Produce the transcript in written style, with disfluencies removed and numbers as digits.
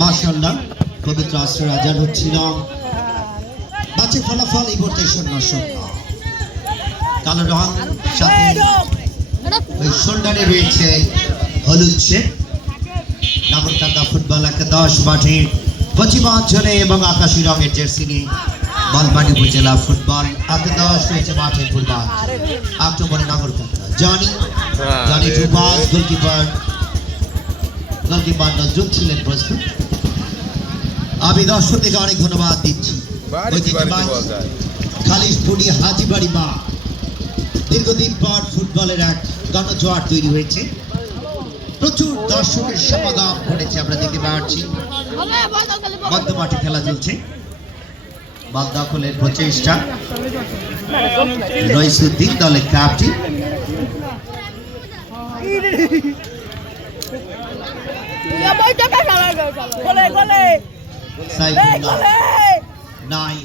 মাশাআল্লাহ পবিত্র আসরের আজান হচ্ছিল ম্যাচের ফলাফল এই মুহূর্তে 0-0 কালো রং সাথে ওই শোল্ডারে রয়েছে হলুদ শেপ নাগরকান্দা ফুটবল একাদশ মাঠে পশ্চিমাঞ্চলে এবং আকাশী রঙের জার্সি নিয়ে মালবাড়ি উপজেলা ফুটবল একাদশ রয়েছে মাঠে ফুটবল আক্রমণে নাগরকান্দা জানি টুপাস গোলকিপার নজরুল ছিলেন প্রস্তুত। আমি দর্শকদেরকে অনেক ধন্যবাদ দিচ্ছি। খালিশপুরি হাজিবাড়ি মা দীর্ঘদিন পর ফুটবলের এক গণজোয়ার তৈরি হয়েছে, প্রচুর দর্শকের সমাগম ঘটেছে আমরা দেখতে পাচ্ছি। মধ্য মাঠে খেলা চলছে, বল দখলের প্রচেষ্টা রইসুদ্দিন দলের ক্যাপ্টেন। সাইফুল্লাহ নাই